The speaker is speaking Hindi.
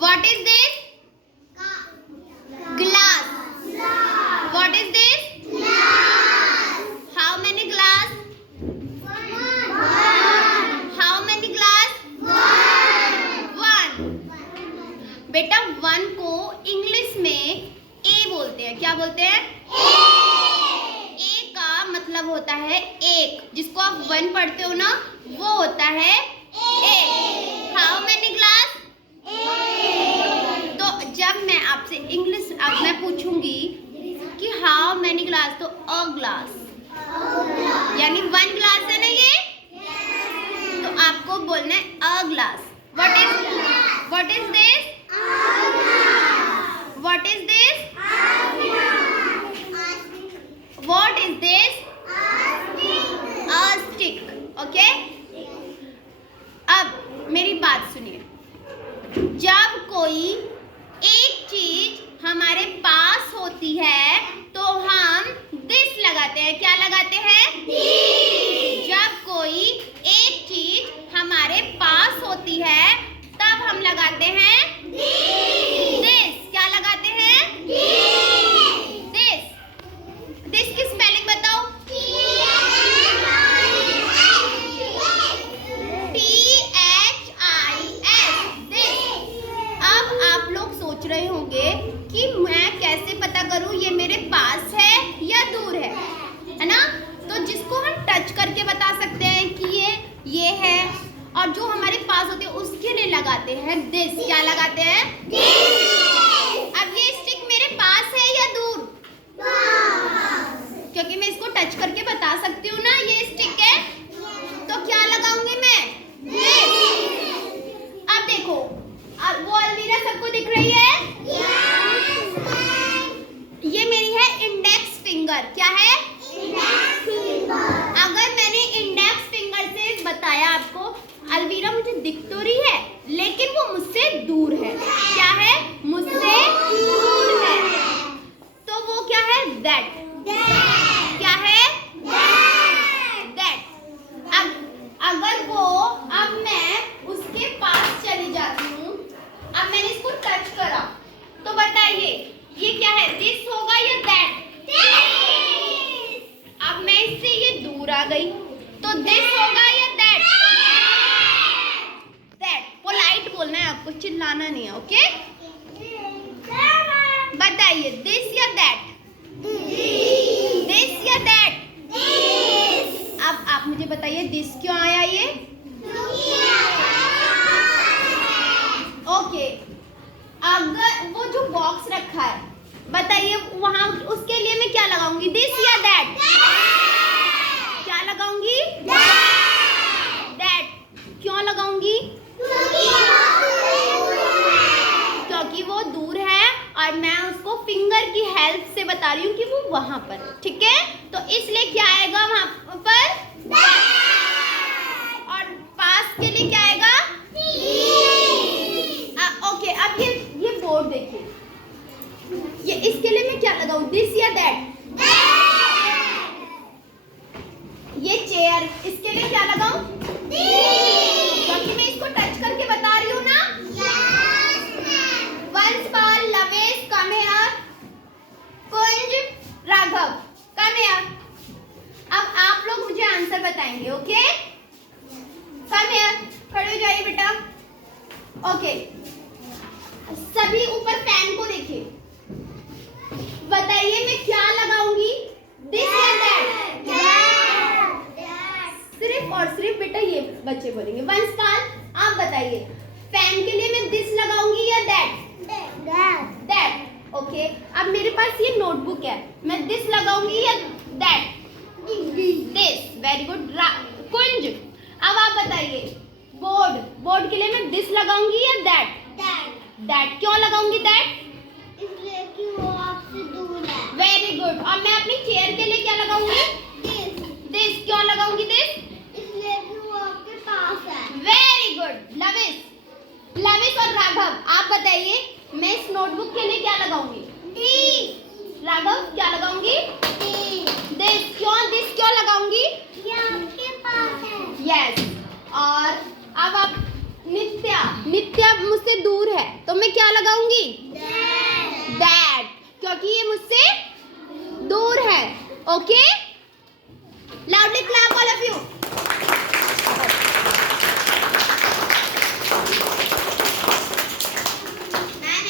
What is this? Glass. What is this? How many glass? How many glass? One. बेटा वन को इंग्लिश में ए बोलते हैं। क्या बोलते हैं? ए का मतलब होता है एक। जिसको आप वन पढ़ते हो ना वो होता है एक। How many glass? तो जब मैं आपसे इंग्लिश अब मैं पूछूंगी कि हाउ मेनी ग्लास तो अ ग्लास यानी वन ग्लास है ना ये, तो आपको बोलना है a glass. What is this? What is this? What is this? A stick. Okay, अब मेरी बात सुनिए। जब कोई एक चीज हमारे पास होती है तो हम दिस लगाते हैं। क्या लगाते हैं? जब कोई एक चीज हमारे पास होती है तब हम लगाते हैं दिस। क्या लगाते हैं? दिस। दिस की स्पेलिंग बताओ। सोच रहे होंगे कि मैं कैसे पता करूं ये मेरे पास है या दूर है ना? तो जिसको हम टच करके बता सकते हैं कि ये है, और जो हमारे पास होते हैं उसके लिए लगाते हैं दिस। क्या लगाते हैं? अब ये स्टिक मेरे पास है या दूर? क्योंकि मैं इसको टच करके बता सकती हूँ ना ये स्टिक है, तो क्या लगाऊंगी मैं? दिस। अब देखो, वो अलमीरा सबको दिख रही है? ये मेरी है इंडेक्स फिंगर। क्या है? Index finger. अगर मैंने इंडेक्स फिंगर से बताया आपको अलमीरा मुझे दिख तो रही है लेकिन वो मुझसे दूर है। क्या है? मुझसे दूर है। तो वो क्या है? दैट। क्या है? दैट। अगर वो अब मैं उसके पास चली जाती हूँ, अब मैंने इसको टच करा तो बताइए ये क्या है? दिस होगा या दैट? अब मैं इससे ये दूर आ गई तो दिस होगा या दैट? दैट। पोलाइट बोलना है आपको, चिल्लाना नहीं है। ओके, बताइए दिस या दैट? दिस या दैट? अब आप मुझे बताइए दिस क्यों आया ये? ओके, अगर वो जो बॉक्स रखा है बताइए वहां उसके लिए मैं क्या लगाऊंगी? दिस या दैट? क्या लगाऊंगी? दैट। क्यों लगाऊंगी? क्योंकि वो दूर है और मैं उसको फिंगर की हेल्प से बता रही हूँ कि वो वहां पर है। ठीक है, तो इसलिए क्या आएगा वहां पर? और पास के लिए क्या आएगा? ओके, अब ये बोर्ड देखिए, ये इसके लिए मैं क्या लगाऊं? दिस या दैट? ये चेयर, इसके लिए क्या लगाऊं? क्योंकि मैं इसको टच करके बता रही हूँ ना। Once Pal, Lavesh, come here, Kunj, Raghav, come here. अब आप लोग मुझे आंसर बताएंगे। ओके, कम हियर, खड़े हो जाइए बेटा। ओके, सभी ऊपर फैन को देखिए, बताइए मैं क्या लगाऊंगी? दिस या दैट? सिर्फ और सिर्फ बेटा ये बच्चे बोलेंगे। वंस पाल, आप बताइए फैन के लिए मैं दिस लगाऊंगी या दैट? दैट। ओके, अब मेरे पास ये नोटबुक है, मैं दिस लगाऊंगी या दैट? दिस। वेरी गुड कुंज। अब आप बताइए बोर्ड के लिए मैं दिस लगाऊंगी या दैट? दैट। क्यों लगाऊंगी दैट? इसलिए कि वो आपसे दूर है। Very good. और मैं अपनी चेयर के लिए क्या लगाऊंगी? दिस। क्यों लगाऊंगी दिस? इसलिए कि वो आपके पास है। Very good lavish. और राघव आप बताइए मैं इस नोटबुक के लिए क्या लगाऊंगी? दिस। राघव क्या लगाऊंगी? दिस। क्यों लगाऊंगी? ये आपके पास है। यस। और अब आप नित्या मुझसे दूर है। है तो मैं क्या लगाऊंगी? दैट, क्योंकि ये मुझसे दूर है। Okay, loudly clap all of you.